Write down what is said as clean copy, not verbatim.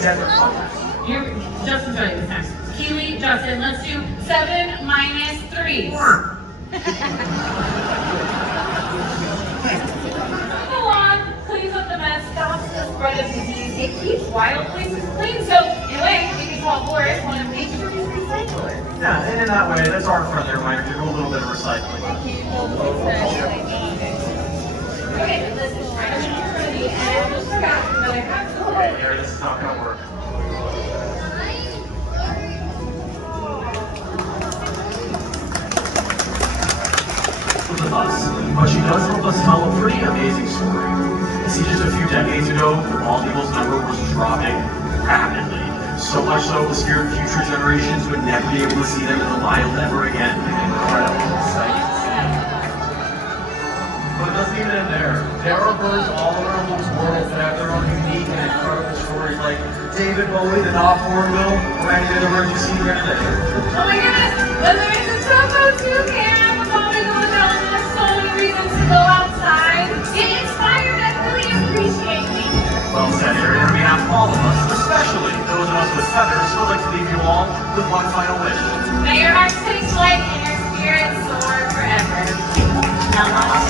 You're just enjoying this time. Keely, Justin, let's do 7 minus 3. Go on, cleans up the mess, stops the spread of disease. It keeps wild places clean. So, in a way, we can call Boris one of nature's recyclers. Yeah, and in that way, that's our friendly reminder to do a little bit of recycling. Okay, this is right here for the end. I just forgot that I have to. Okay, Harry, this is not going to work. With us, but she does help us tell a pretty amazing story. You see, just a few decades ago, bald eagles' number was dropping rapidly. So much so, the scared future generations would never be able to see them in the wild ever again. Incredible sight to see. But it doesn't even end there. There are birds all around the world that have their own unique and incredible stories, like David Bowie, the dog hornbill, or any of the birds you see here today. Oh my goodness, whether it's a Choco toucan, a polygon, there's so many reasons to go outside. Get inspired and really appreciate nature. Well said, Harry. On behalf of all of us, especially those of us with feathers, we'd like to leave you all with one final wish. May your hearts take flight and your spirits soar forever. Namaste.